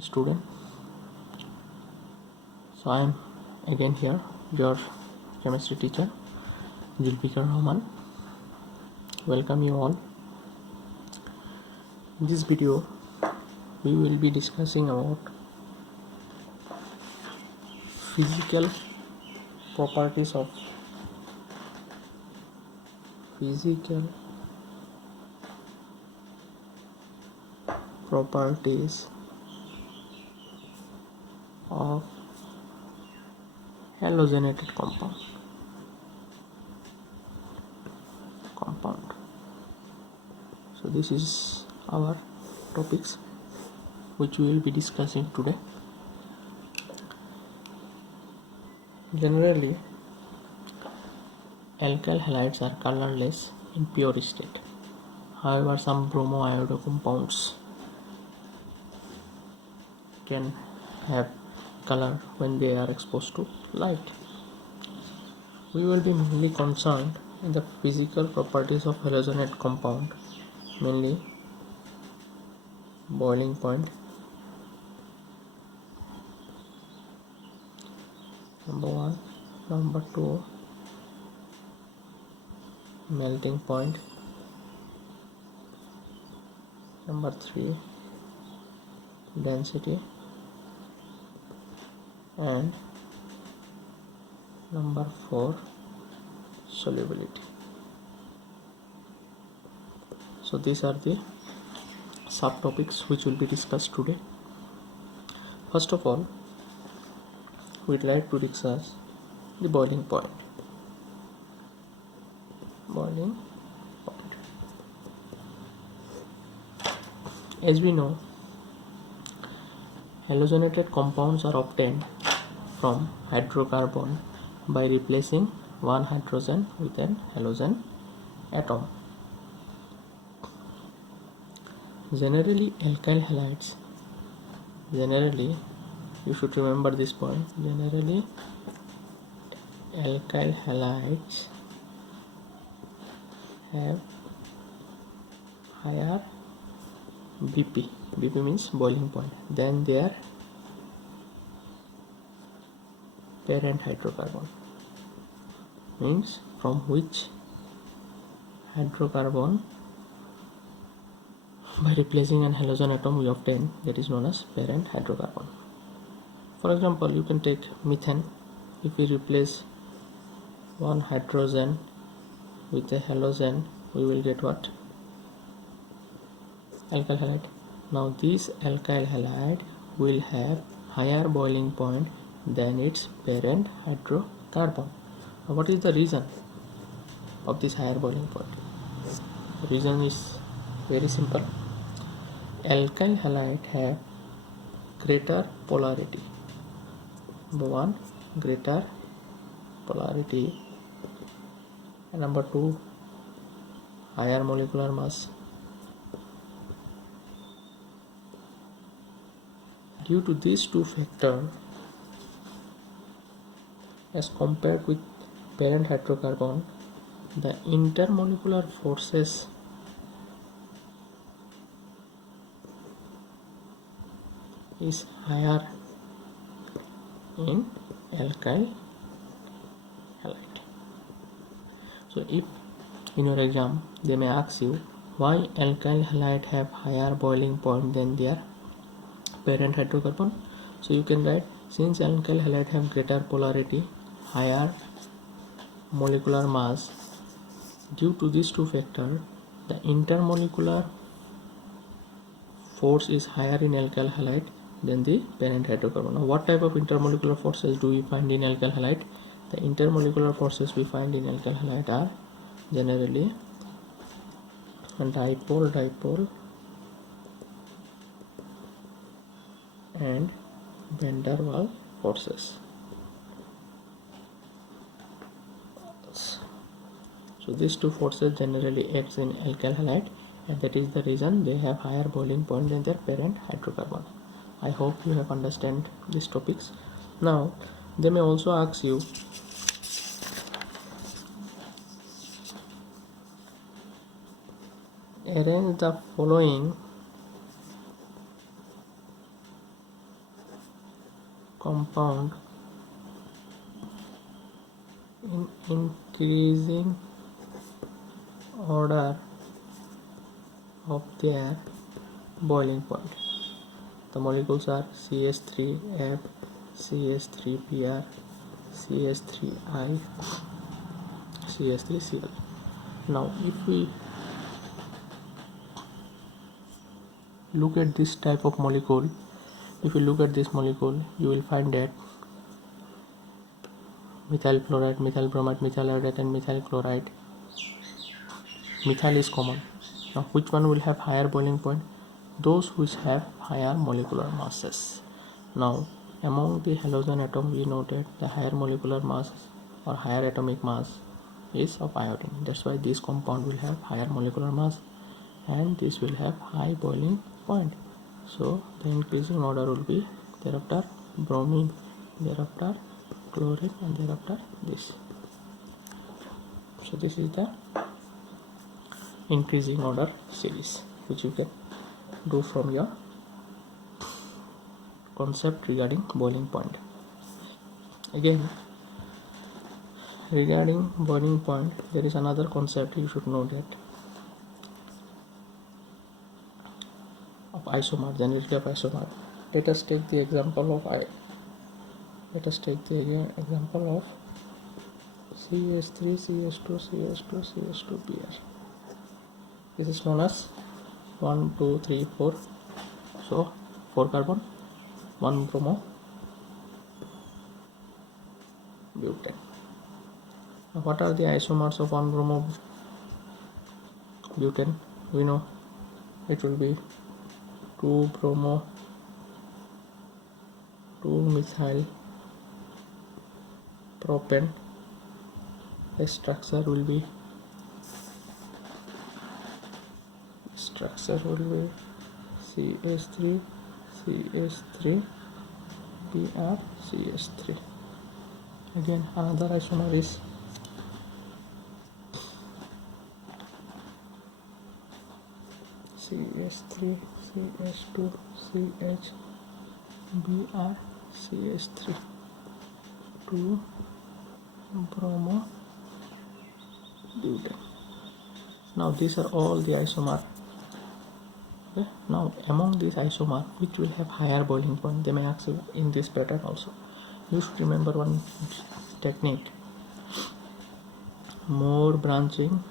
Student, so I am again here, your chemistry teacher Julfikar Rahman. Welcome you all. In this video we will be discussing about physical properties of physical properties of halogenated compound. So this is our topics which we will be discussing today. Generally, alkyl halides are colorless in pure state. However, some bromo-iodo compounds can have color when they are exposed to light. We will be mainly concerned in the physical properties of halogenate compound, mainly boiling point, number 1, number 2, melting point, number 3, density, and number 4, solubility. So these are the subtopics which will be discussed today. First of all, we'd like to discuss the boiling point. As we know, halogenated compounds are obtained from hydrocarbon by replacing one hydrogen with an halogen atom. Generally, you should remember this point, generally alkyl halides have higher BP means boiling point, than their parent hydrocarbon, means from which hydrocarbon by replacing an halogen atom we obtain, that is known as parent hydrocarbon. For example, you can take methane. If we replace one hydrogen with a halogen, we will get what? Alkyl halide. Now this alkyl halide will have higher boiling point than its parent hydrocarbon. Now what is the reason of this higher boiling point? The reason is very simple. Alkyl halide have greater polarity. Number 1, greater polarity, and number 2, higher molecular mass. Due to these two factors, as compared with parent hydrocarbon, the intermolecular forces is higher in alkyl halide. So if in your exam they may ask you why alkyl halide have higher boiling point than their parent hydrocarbon, so you can write, since alkyl halide have greater polarity, higher molecular mass, due to these two factors the intermolecular force is higher in alkyl halide than the parent hydrocarbon. Now what type of intermolecular forces do we find in alkyl halide? The intermolecular forces we find in alkyl halide are generally dipole and van der Waals forces. So these two forces generally acts in alkyl halide, and that is the reason they have higher boiling point than their parent hydrocarbon. I hope you have understand these topics. Now they may also ask you, arrange the following compound in increasing order of their boiling point. The molecules are CH3F, CH3Br, CH3I, CH3Cl. Now if we look at this type of molecule, if you look at this molecule, you will find that methyl fluoride, methyl bromide, methyl iodide and methyl chloride, methyl is common. Now which one will have higher boiling point? Those which have higher molecular masses. Now among the halogen atom, we know that the higher molecular mass or higher atomic mass is of iodine. That's why this compound will have higher molecular mass and this will have high boiling point. So the increasing order will be thereafter bromine, thereafter chlorine and thereafter this. So this is the increasing order series which you can do from your concept regarding boiling point. Again, regarding boiling point, there is another concept you should know, that of isomer, genericity of isomer. Let us take the example of CH3, CH2, CH2, CH2Br. This is known as 1, 2, 3, 4. So 4 carbon, 1 bromo, butane. Now what are the isomers of 1 bromo butane? We know it will be 2 bromo, 2 methyl propane. The structure will be CH3, CH3, Br, CH3. Again, another isomer is CH3, CH2, CH, Br, CH3, 2 bromo butane. Now these are all the isomer. Okay. Now among these isomer, which will have higher boiling point? They may ask you in this pattern also. You should remember one technique: more branching,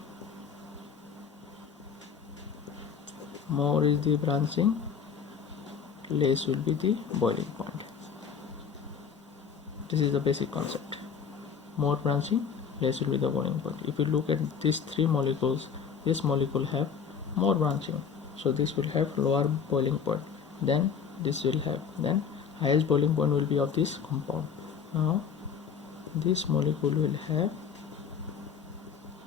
more is the branching, less will be the boiling point. This is the basic concept. More branching, less will be the boiling point. If you look at these three molecules, this molecule have more branching, so this will have lower boiling point. Then this will have, then highest boiling point will be of this compound. Now this molecule will have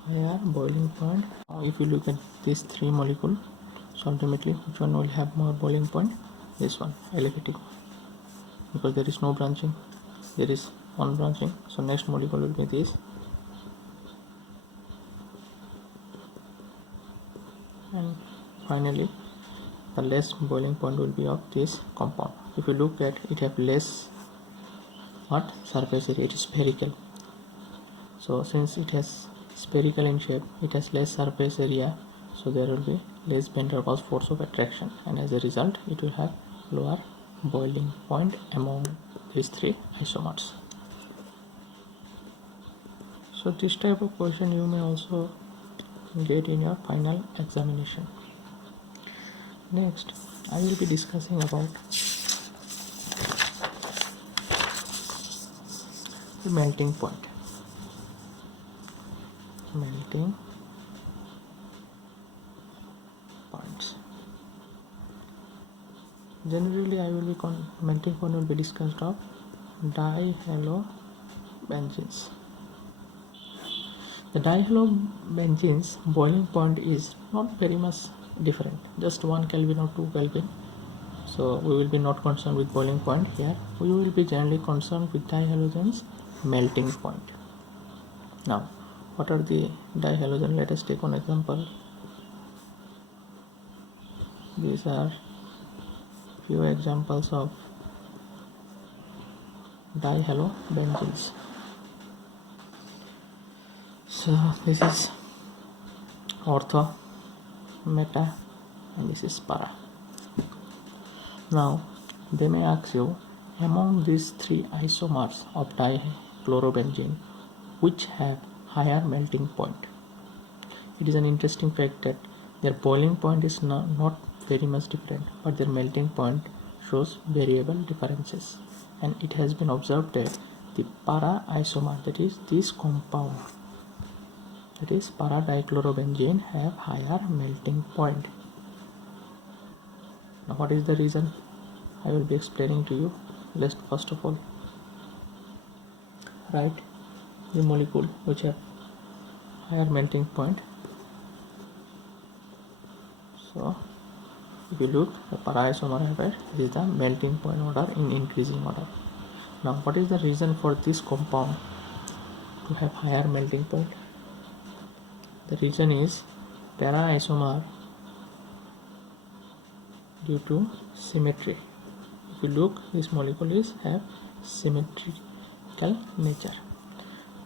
higher boiling point. Now if you look at these three molecules, so ultimately which one will have more boiling point? This one, aliphatic, because there is no branching, there is one branching. So next molecule will be this, and finally the less boiling point will be of this compound. If you look at it, have less what surface area, it is spherical. So since it has spherical in shape, it has less surface area, so there will be less van der Waals force of attraction, and as a result it will have lower boiling point among these three isomers. So this type of question you may also get in your final examination. Next, I will be discussing about the melting point. Melting points. Generally, melting point will be discussed of dihalobenzenes. The dihalobenzenes boiling point is not very much different, just 1 Kelvin or 2 Kelvin. So we will be not concerned with boiling point here. We will be generally concerned with dihalogens melting point. Now, what are the dihalogen? Let us take one example. These are few examples of dihalobenzenes. So this is ortho, meta, and this is para. Now they may ask you, among these three isomers of dichlorobenzene, which have higher melting point? It is an interesting fact that their boiling point is not very much different, but their melting point shows variable differences. And it has been observed that the para isomer, that is this compound, that is para dichlorobenzene, have higher melting point. Now what is the reason? I will be explaining to you. Let's first of all write the molecule which have higher melting point. So if you look, the para isomer have is the melting point order in increasing order. Now what is the reason for this compound to have higher melting point? The reason is para isomer due to symmetry. If you look, this molecule is have symmetrical nature.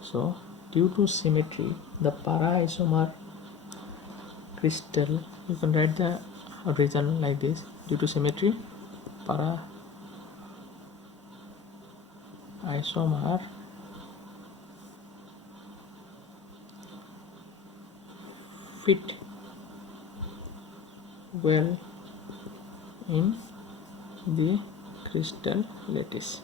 So due to symmetry, the para isomer crystal, you can write the reason like this: due to symmetry, para isomer fit well in the crystal lattice.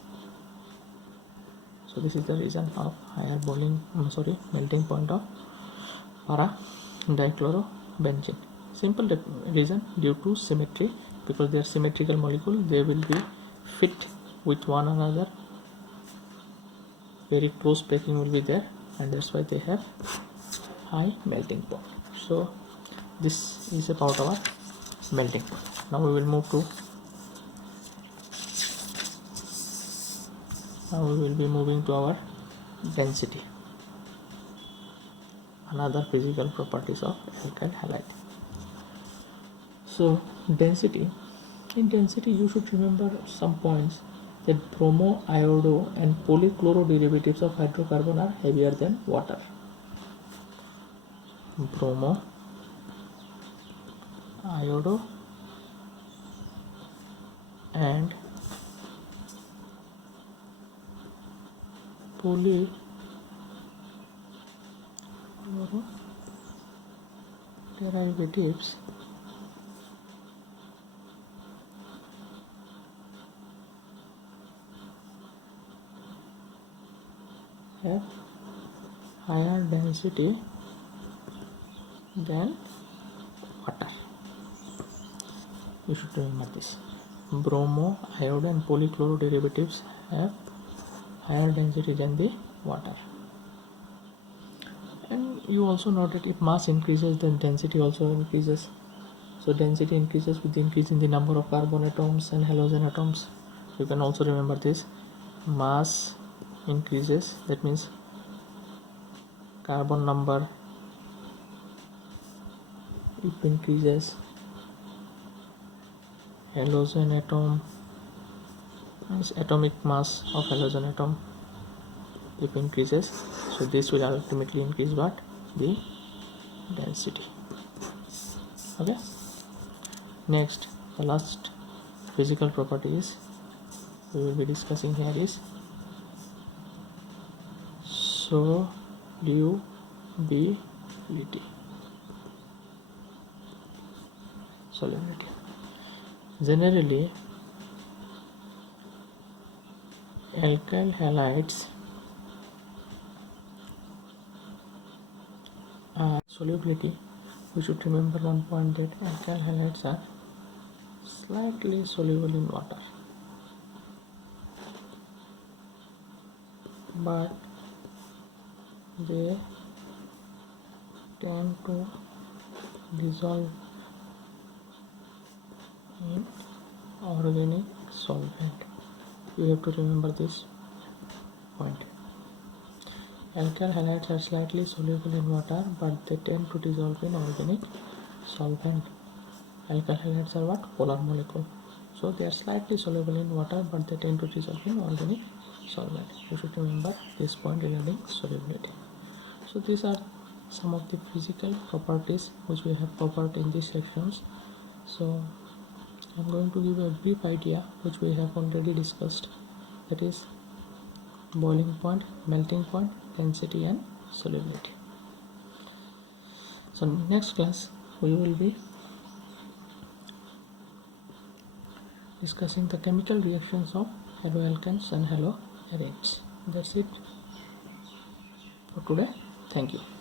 So this is the reason of higher melting point of para dichlorobenzene. Simple reason, due to symmetry, because they are symmetrical molecule, they will be fit with one another, very close packing will be there, and that's why they have high melting point. So this is about our melting point. Now we will be moving to our density, another physical properties of alkyl halide. So density, in density you should remember some points, that bromo, iodo and polychloro derivatives of hydrocarbon are heavier than water. Bromo, iodo and polychloro derivatives have higher density than water. You should remember this. Bromo, iodine and polychloro derivatives have higher density than the water. And you also know that if mass increases, then density also increases. So density increases with the increase in the number of carbon atoms and halogen atoms. You can also remember this. Mass increases, that means carbon number if increases, halogen atom means atomic mass of halogen atom if increases, so this will ultimately increase what? The density. Okay, next, the last physical properties we will be discussing here is solubility. Generally, alkyl halides solubility. We should remember one point, that alkyl halides are slightly soluble in water, but they tend to dissolve in organic solvent. You have to remember this point. Alkyl halides are slightly soluble in water, but they tend to dissolve in organic solvent. Alkyl halides are what? Polar molecule. So So they are slightly soluble in water, but they tend to dissolve in organic solvent. You should remember this point regarding solubility. So these are some of the physical properties which we have covered in these sections. So I'm going to give a brief idea which we have already discussed, that is boiling point, melting point, density and solubility. So next class we will be discussing the chemical reactions of haloalkanes and haloarenes. That's it for today. Thank you.